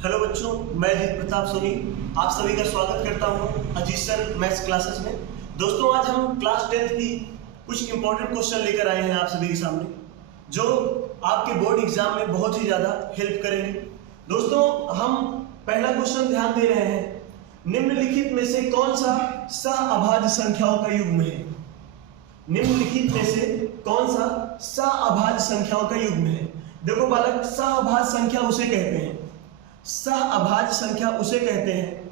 Hello बच्चों, मैं जीत प्रताप सोनी आप सभी का स्वागत करता हूं अजीत सर मैथ्स क्लासेस में। दोस्तों, आज हम क्लास 10th की कुछ इंपॉर्टेंट क्वेश्चन लेकर आए हैं आप सभी के सामने, जो आपके बोर्ड एग्जाम में बहुत ही ज़्यादा हेल्प करेंगे। दोस्तों, हम पहला क्वेश्चन ध्यान दे रहे हैं, निम्नलिखित में से कौन सा सहअभाज्य संख्याओं का युग्म है। निम्नलिखित में से कौन सा सहअभाज्य संख्याओं का युग्म है। देखो बालक, सहअभाज्य संख्या उसे कहते हैं, सहअभाज्य संख्या उसे कहते हैं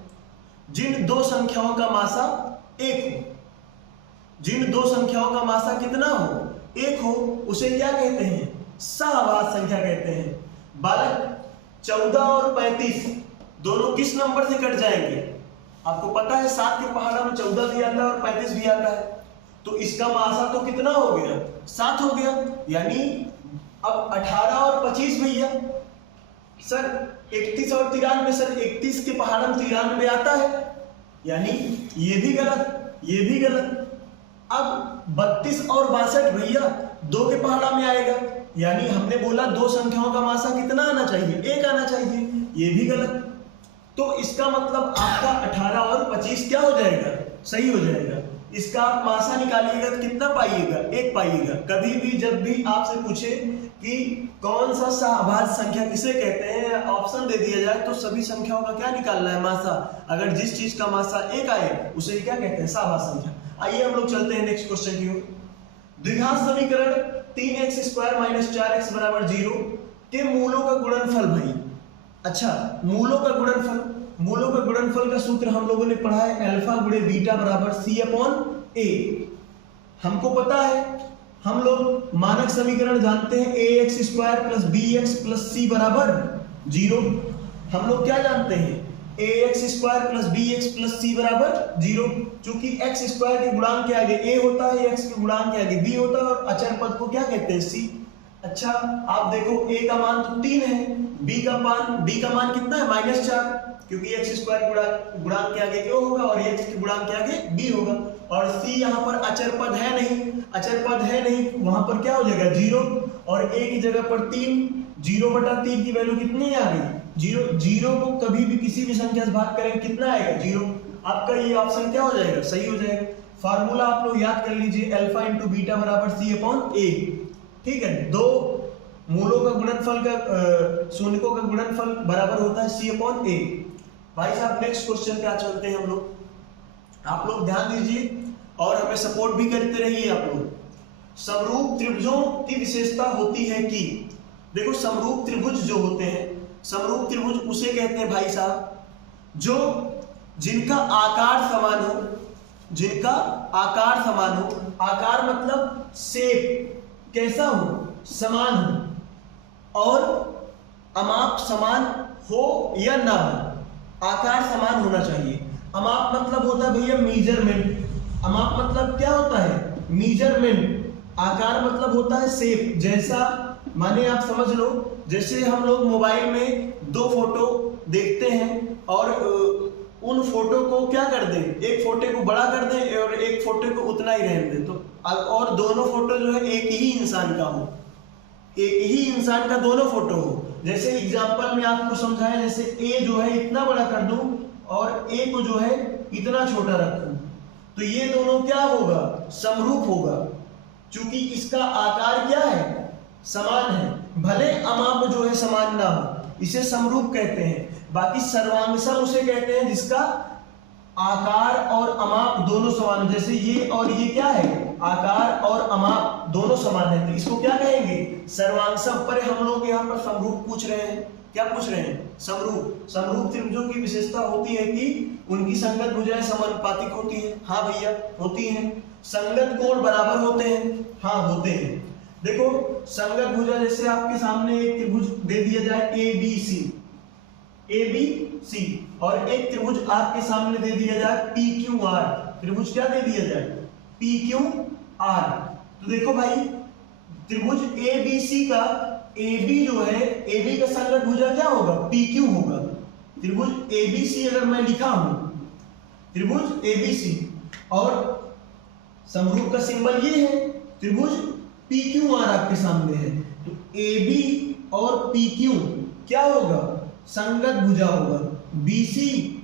जिन दो संख्याओं का मासा एक हो। जिन दो संख्याओं का मासा कितना हो, एक हो, उसे क्या कहते हैं, सहअभाज्य संख्या कहते हैं। बालक, 14 और 35 दोनों किस नंबर से कट जाएंगे। आपको पता है 7 के पहाड़ा में 14 भी आता है और 35 भी आता है, तो इसका मासा तो कितना हो गया, 7 हो गया। यानी अब 18 और 25 भैया सर 31 और 93 सर 31 के पहाड़ा में 93 आता है, यानी ये भी गलत, ये भी गलत। अब 32 और 62 भैया 2 के पहाड़ा में आएगा, यानी हमने बोला दो संख्याओं का मासा कितना आना चाहिए, 1 आना चाहिए, ये भी गलत। तो इसका मतलब आपका 18 और 25 क्या हो जाएगा, सही हो जाएगा। इसका आप मासा निकालिएगा तो कितना पाइएगा, 1 पाइएगा। कभी भी जब भी आपसे पूछे कि कौन सा सहअभाज्य संख्या किसे कहते हैं, ऑप्शन दे दिया जाए तो सभी संख्याओं का क्या निकालना है, मासा। अगर जिस चीज का मासा 1 आए उसे क्या कहते हैं, सहअभाज्य संख्या। आइए हम लोग चलते हैं नेक्स्ट क्वेश्चन की ओर। द्विघात समीकरण 3x² - 4x = 0 के मूलों का गुणनफल भाई। अच्छा, मूलों का गुणनफल, मूलों का गुणनफल का सूत्र हम लोगों ने पढ़ा है, अल्फा गुणे बीटा बराबर C/A। हमको पता है, हम लोग मानक समीकरण जानते हैं, ax² + bx + c बराबर 0। हम लोग क्या जानते हैं, ax² + bx + c बराबर 0। चूंकि x² के गुणांक के आगे a होता है, x के गुणांक के आगे b होता है, और अचर पद को क्या कहते हैं, c। अच्छा, आप देखो a का मान तो 3 है, b का मान कितना है, -4, क्योंकि x² गुणांक के आगे a होगा और x के गुणांक के आगे b होगा। और c यहाँ पर अचर पद है नहीं, अचर पद है नहीं, वहां पर क्या हो जाएगा, 0। और a की जगह पर 3, 0/3 की वैल्यू कितनी आ गई, 0। 0 को कभी भी किसी भी संख्या से भाग करेंगे कितना आएगा, 0। आपका ये ऑप्शन क्या हो जाएगा, सही हो जाएगा। फार्मूला आप लोग याद कर लीजिए, अल्फा × बीटा बराबर C/A। ठीक है, दो मूलों का गुणनफल का शून्यकों का गुणनफल बराबर होता है C/A। भाई साहब, नेक्स्ट क्वेश्चन पे आ चलते हैं हम लोग। आप लोग ध्यान दीजिए और हमें सपोर्ट भी करते रहिए आप लोग। समरूप त्रिभुजों की विशेषता होती है कि, देखो समरूप त्रिभुज जो होते हैं, समरूप त्रिभुज उसे कहते हैं भाई साहब जो जिनका आकार समान हो, जिनका आकार समान हो। आकार मतलब शेप, कैसा हो, समान हो, और अमाप समान हो या ना हो, आकार समान होना चाहिए। अमाप मतलब होता है भैया मीजरमेंट। अमाप मतलब क्या होता है, मीजरमेंट। आकार मतलब होता है शेप, जैसा माने आप समझ लो, जैसे हम लोग मोबाइल में 2 फोटो देखते हैं और उन फोटो को क्या कर दें, एक फोटो को बड़ा कर दें और एक फोटो को उतना ही रहने दें, तो और दोनों फोटो जो है एक ही इंसान का हो, एक ही इंसान का दोनों फोटो हो। जैसे एग्जांपल में आपको समझाया, जैसे ए जो है इतना बड़ा कर दूं और ए को जो है इतना छोटा रखूं, तो ये दोनों क्या होगा, समरूप होगा। क्योंकि इसका आकार क्या है, समान है, भले अमाप जो है समान ना हो, इसे समरूप कहते हैं। बाकी सर्वांगसम उसे कहते हैं जिसका आकार और अमाप दोनों समान हो। जैसे ये और ये क्या है, आकार और अमाप दोनों समान है, तो इसको क्या कहेंगे, सर्वांगसम। पर हम लोग यहाँ पर समरूप पूछ रहे हैं, क्या पूछ रहे हैं, समरूप। समरूप त्रिभुजों की विशेषता होती है कि उनकी संगत भुजाएं समानुपातिक होती है। हाँ भैया, होती हैं। संगत कोण बराबर होते हैं, हाँ होते हैं। देखो संगत भुजा, जैसे आपके सामने एक त्रिभुज दे दिया जाए ABC, और एक त्रिभुज आपके सामने दे दिया जाए PQR। त्रिभुज क्या दे दिया जाए, PQR। तो देखो भाई, त्रिभुज ABC का AB जो है, AB का संगत भुजा क्या होगा, PQ होगा। त्रिभुज ABC अगर मैं लिखा हूं, त्रिभुज ABC, और समरूप का सिंबल ये है, त्रिभुज PQR आपके सामने है, तो AB और PQ क्या होगा, संगत भुजा होगा। BC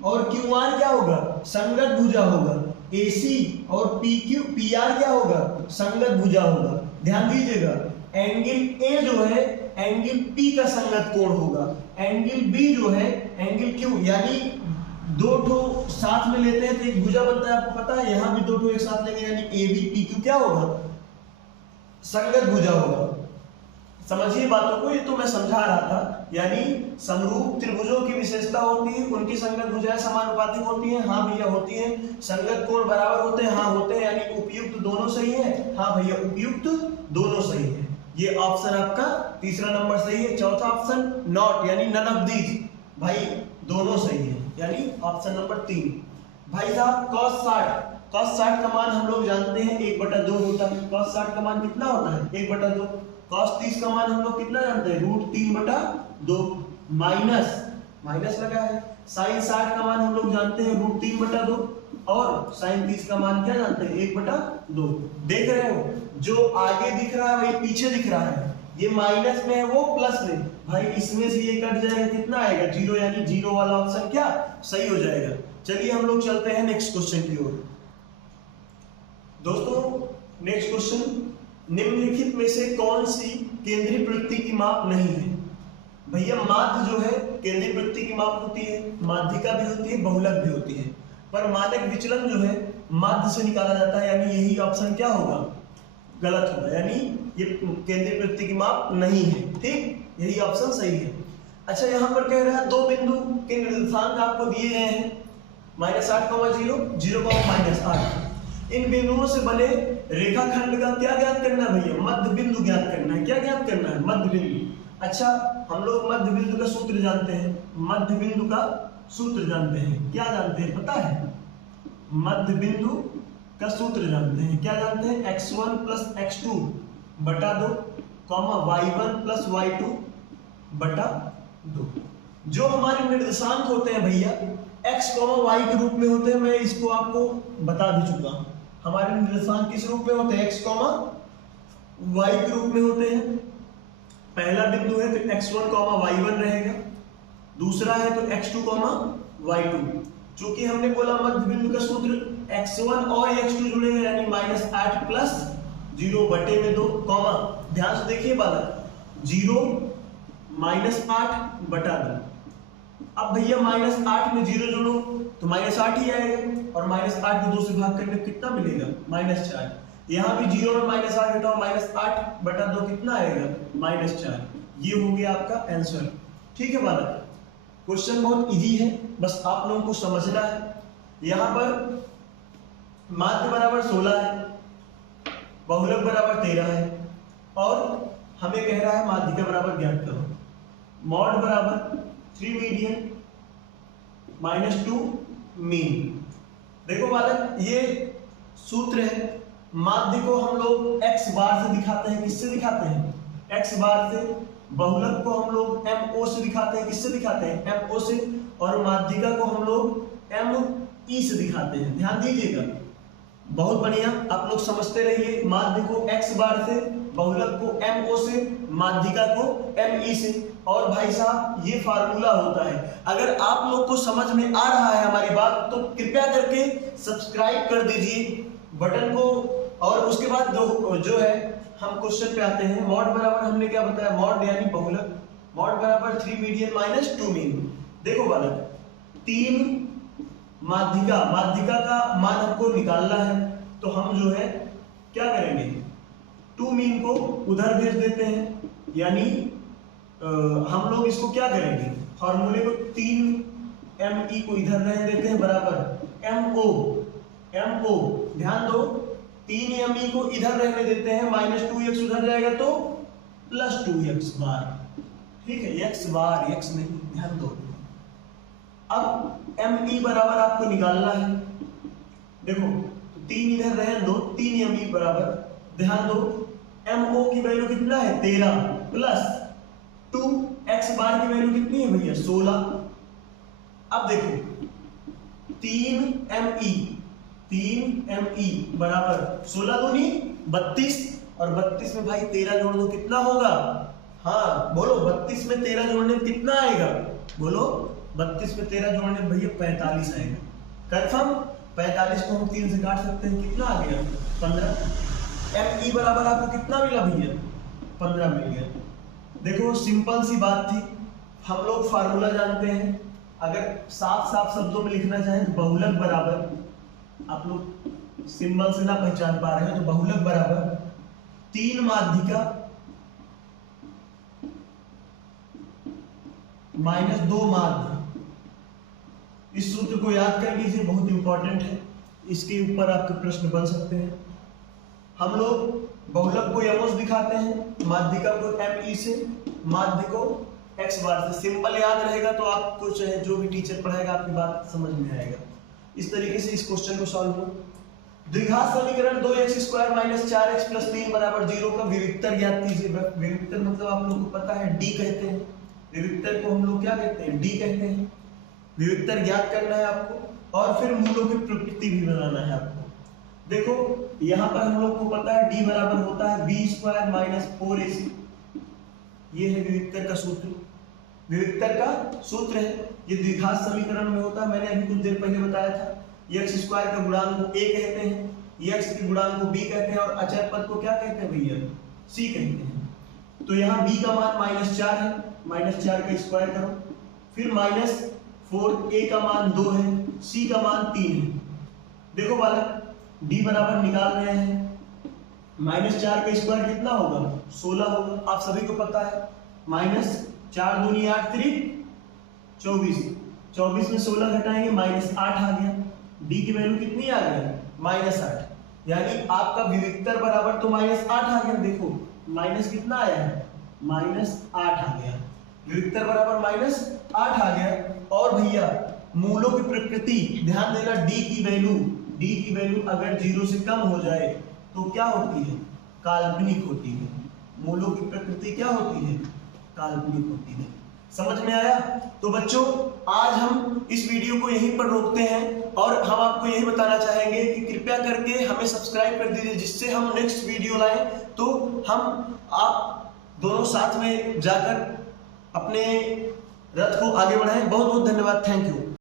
और QR क्या होगा, संगत भुजा होगा। AC और PR क्या होगा, संगत भुजा होगा। ध्यान दीजिएगा, एंगल A जो है एंगल P का संगत कोण होगा, एंगल B जो है एंगल Q, यानी दो ठो साथ में लेते हैं तो एक भुजा बनता है, आपको पता है। यहां भी दो ठो एक साथ लेंगे यानी ABPQ क्या होगा, संगत भुजा होगा। समझिए बातों को, ये तो मैं समझा रहा था। यानी समरूप त्रिभुजों की विशेषता होती है, उनकी संगत भुजाएं समानुपातिक होती हैं। हाँ भैया होती हैं। संगत कोण बराबर होते हैं, हाँ होते हैं। यानी उपयुक्त दोनों सही है, हाँ भैया उपयुक्त दोनों सही है। ये ऑप्शन आपका तीसरा नंबर सही है। चौथा ऑप्शन नॉट यानी नन ऑफ दीज, भाई दोनों सही है, यानी ऑप्शन नंबर 3। भाई साहब cos 60 का मान हम लोग जानते हैं 1/2 होता है। cos 60 का मान कितना होता है, 1/2। cos 30 का मान हम लोग कितना जानते हैं, √3/2 माइनस लगा है। sin 60 का मान हम लोग जानते हैं √3/2 और sin 30 का मान क्या जानते हैं, 1/2। देख रहे हो, जो आगे दिख रहा है वही पीछे दिख रहा है। ये माइनस में है वो प्लस में, भाई इसमें से ये कट जाएगा, कितना आएगा 0, यानी 0 वाला ऑप्शन क्या सही हो जाएगा। चलिए हम लोग चलते हैं नेक्स्ट क्वेश्चन की ओर। दोस्तों नेक्स्ट क्वेश्चन, निम्नलिखित में से कौन सी केंद्रीय वृत्ति की माप नहीं है। भैया माध्य जो है केंद्रीय वृत्ति की माप होती है, माध्यिका भी होती है, बहुलक भी होती है, पर मानक विचलन जो है माध्य से निकाला जाता है, यानी यही ऑप्शन क्या होगा, गलत होगा, यानी ये केंद्रीय वृत्ति की माप नहीं है। ठीक, यही ऑप्शन सही है। अच्छा यहाँ पर कह रहा है दो बिंदु के निर्देशांक आपको दिए गए हैं, -8,0, 0,-8। इन बिंदुओं से बने रेखाखंड का क्या ज्ञात करना है भैया, मध्य बिंदु ज्ञात करना है। क्या ज्ञात करना है, मध्य बिंदु। अच्छा हम लोग मध्य बिंदु का सूत्र जानते हैं, मध्य बिंदु का सूत्र जानते हैं, क्या जानते हैं पता है, मध्य बिंदु का सूत्र जानते हैं, क्या जानते हैं, x1 + x2 बटा 2, y1 + y2 बटा 2। जो हमारे निर्देशांक होते हैं भैया x, y के रूप में होते हैं, मैं इसको आपको बता भी चुका। हमारे निर्देशांक किस रूप में होते हैं, x, y के रूप में होते हैं। पहला बिंदु है तो x1, y1 रहेगा, दूसरा है तो x2, y2। चूंकि हमने बोला मध्य बिंदु का सूत्र x1 और x2 जुड़ेगा, यानी -8 + 0/2, ध्यान से देखिए बालक, 0 -8 बटा 2। अब भैया -8 में 0 जोड़ो तो -8 ही आएगा, और -8 को 2 से भाग करने कितना मिलेगा, -4। यहाँ भी 0 में -8 हटाओ, -8 बटा 2 कितना आएगा, -4। ये हो गया आपका आंसर। ठीक है बालक, क्वेश्चन बहुत इजी है, बस आप लोगों को समझना है। यहाँ पर माध्य बराबर 16 है, बहुलक बराबर 13 है, और हमें कह रहा है माध्यिका बराबर ज्ञात करो। मॉड बराबर 3 मीडियन -2 मीन। देखो बालक ये सूत्र है, माध्य को हम लोग x बार से दिखाते हैं, किससे दिखाते हैं, x बार से। बहुलक को हम लोग MO से दिखाते हैं, किससे दिखाते हैं, MO से। और माध्यिका को हम लोग ME से दिखाते हैं। ध्यान दीजिएगा, बहुत बढ़िया, आप लोग समझते रहिए। माध्य को x बार से, बहुलक को MO से, माध्यिका को ME से। और भाई साहब ये फार्मूला होता है। अगर आप लोग को समझ में आ रहा है हमारी बात तो कृपया करके सब्सक्राइब कर दीजिए बटन को। और उसके बाद जो है हम क्वेश्चन पे आते हैं। मॉड बराबर हमने क्या बताया, मॉड यानी बहुलक, मॉड बराबर 3 मीडियन -2 मीन। देखो बालक 3 माध्यिका का मान हमको निकालना है, तो हम जो है क्या करेंगे, 2 मीन को उधर भेज देते हैं, यानी हम लोग इसको क्या करेंगे, फार्मूले को 3 ME को इधर रहने देते हैं बराबर MO। ध्यान दो, 3 ME को इधर रहने देते हैं, -2x उधर जाएगा तो +2x बार। ठीक है, x बार, x नहीं, ध्यान दो। अब ME बराबर आपको निकालना है। देखो 3 इधर रहे दो, 3 ME बराबर, ध्यान दो MO की वैल्यू कितना है 13 + 2 x बार की वैल्यू कितनी है भैया 16। अब देखो 3 ME बराबर 16 दूनी 32, और 32 में भाई 13 जोड़ दो कितना होगा, हाँ बोलो 32 में 13 जोड़ने में कितना आएगा, बोलो 32 में 13 जोड़ने भैया 45 आएगा। कंफर्म? 45 को हम 3 से काट सकते हैं, कितना आ गया? 15। एम ई बराबर आपको कितना मिला भैया? 15 मिल गया। देखो सिंपल सी बात थी, हम लोग फार्मूला जानते हैं। अगर साफ साफ शब्दों में लिखना चाहें तो बहुलक बराबर, आप लोग सिंबल से ना पहचान पा रहे हो तो बहुलक बराबर 3 माध्यिका माइनस 2 माध्य। इस सूत्र को याद कर लीजिए, बहुत इंपॉर्टेंट है, इसके ऊपर आपके प्रश्न बन सकते हैं। हम लोग बहुलक को यमोस दिखाते हैं, माध्यिका को एम ई से, माध्य को एक्स बार से। सिंपल याद रहेगा तो आपको चाहे जो भी टीचर पढ़ाएगा आपकी बात समझ में आएगा। इस तरीके से इस क्वेश्चन को सॉल्व करो। द्विघात समीकरण 2x² - 4x + 3 = 0 का विविक्तर ज्ञात कीजिए। विविक्तर मतलब आप लोगों को पता है डी कहते हैं, विविक्तर को हम लोग क्या कहते हैं? डी कहते हैं। विविक्तर ज्ञात करना है आपको और फिर मूलों की प्रकृति भी बनाना है आपको। देखो यहाँ पर हम लोग को पता है डी बराबर होता है b² - 4ac। ये है विविक्तर का सूत्र, विविक्तर का सूत्र है। ये द्विघात समीकरण में होता है, मैंने अभी कुछ देर पहले बताया था। x² का गुणांक को a कहते हैं, x के गुणांक को b कहते हैं और अचर पद को क्या कहते हैं भैया? c कहते हैं। तो यहाँ b का मान -4 है, -4 का स्क्वायर करो, फिर -4, a का मान 2 है, c का मान 3 है। देखो बालक d बराबर निकाल रहे हैं, -4 का स्क्वायर कितना होगा? 16 होगा, आप सभी को पता है। -4 दूनी 8 त्रिक 24, 24 में 16 घटाएंगे -8 आ गया। d की वैल्यू कितनी आ गई? -8, यानी आपका विविक्तर बराबर तो -8 आ गया। देखो माइनस कितना आया है? -8 आ गया। विविक्तर बराबर -8 आ गया। और भैया मूलों की प्रकृति ध्यान देना, d की वैल्यू अगर 0 से कम हो जाए तो क्या होती है? काल्पनिक होती है। मूलों की प्रकृति क्या होती है? काल्पनिक होती है। समझ में आया? तो बच्चों आज हम इस वीडियो को यहीं पर रोकते हैं और हम आपको यही बताना चाहेंगे कि कृपया करके हमें सब्सक्राइब कर दीजिए, जिससे हम नेक्स्ट वीडियो लाएं तो हम आप दोनों साथ में जाकर अपने रथ को आगे बढ़ाएं। बहुत बहुत धन्यवाद, थैंक यू।